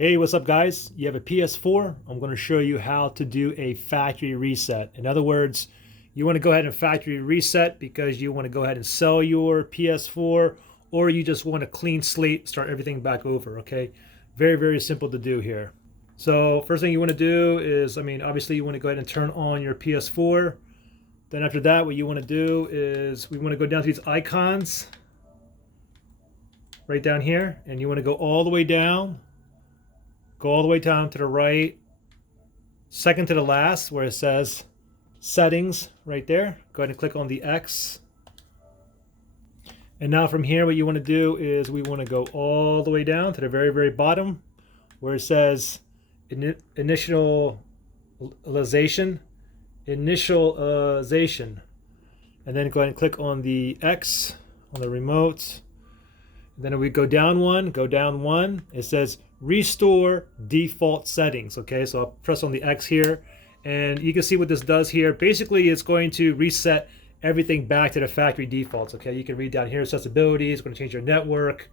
Hey, what's up guys? You have a PS4? I'm going to show you how to do a factory reset. In other words, you want to go ahead and factory reset because you want to go ahead and sell your PS4, or you just want a clean slate, start everything back over, okay? Very, very simple to do here. So first thing you want to do is, obviously you want to go ahead and turn on your PS4. Then after that, what you want to do is we want to go down to these icons right down here, and you want to go all the way down. Go all the way down to the right, second to the last where it says settings right there. Go ahead and click on the X. And now from here, what you want to do is we want to go all the way down to the very, very bottom where it says initialization. And then go ahead and click on the X on the remote. And then if we go down one, it says restore default settings. Okay, so I'll press on the X here, and you can see what this does here. Basically, it's going to reset everything back to the factory defaults. Okay, you can read down here accessibility. It's going to change your network.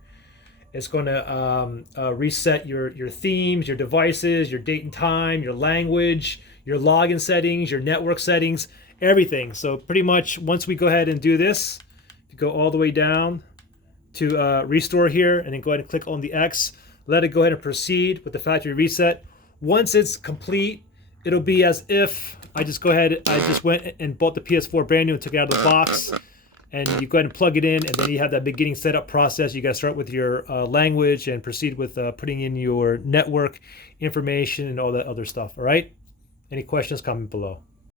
It's going to reset your themes, your devices, your date and time, your language, your login settings, your network settings, everything. So pretty much once we go ahead and do this, you go all the way down to restore here, and then go ahead and click on the X. Let it go ahead and proceed with the factory reset. Once it's complete, it'll be as if I just went and bought the PS4 brand new and took it out of the box. And you go ahead and plug it in, and then you have that beginning setup process. You got to start with your language and proceed with putting in your network information and all that other stuff. All right? Any questions, comment below.